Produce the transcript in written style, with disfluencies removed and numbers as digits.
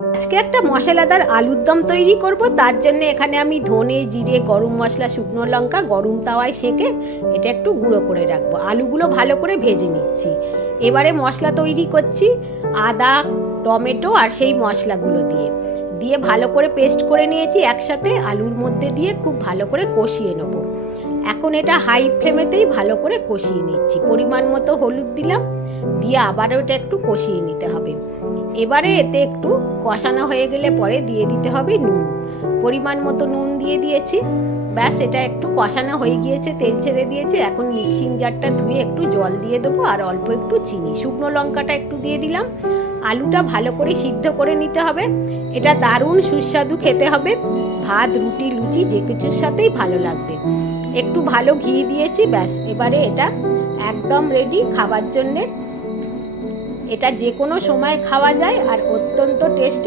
আজকে একটা মশলাদার আলুর দম তৈরি করব। তার জন্য এখানে আমি ধনে, জিরে, গরম মশলা, শুকনো লঙ্কা গরম তাওয়ায় সেঁকে এটা একটু গুঁড়ো করে রাখবো। আলুগুলো ভালো করে ভেজে নিচ্ছি। এবারে মশলা তৈরি করছি আদা, টমেটো আর সেই মশলাগুলো দিয়ে ভালো করে পেস্ট করে নিয়েছি। একসাথে আলুর মধ্যে দিয়ে খুব ভালো করে কষিয়ে নেব। এখন এটা হাই ফ্লেমেতেই ভালো করে কষিয়ে নিচ্ছি। পরিমাণ মতো হলুদ দিলাম, দিয়ে আবারও এটা একটু কষিয়ে নিতে হবে। এবারে এতে একটু কষানো হয়ে গেলে পরে দিয়ে দিতে হবে নুন। পরিমাণ মতো নুন দিয়ে দিয়েছি। ব্যাস, এটা একটু কষানো হয়ে গিয়েছে, তেল ছেড়ে দিয়েছে। এখন মিক্সিং জারটা ধুয়ে একটু জল দিয়ে দেবো আর অল্প একটু চিনি, শুকনো লঙ্কাটা একটু দিয়ে দিলাম। আলুটা ভালো করে সিদ্ধ করে নিতে হবে। এটা দারুণ সুস্বাদু খেতে হবে। ভাত, রুটি, লুচি যে কিছুর সাথেই ভালো লাগবে। একটু ভালো ঘি দিয়েছি। ব্যাস, এবারে এটা একদম রেডি খাবার জন্যে। এটা যে কোনো সময় খাওয়া যায় আর অত্যন্ত টেস্টি।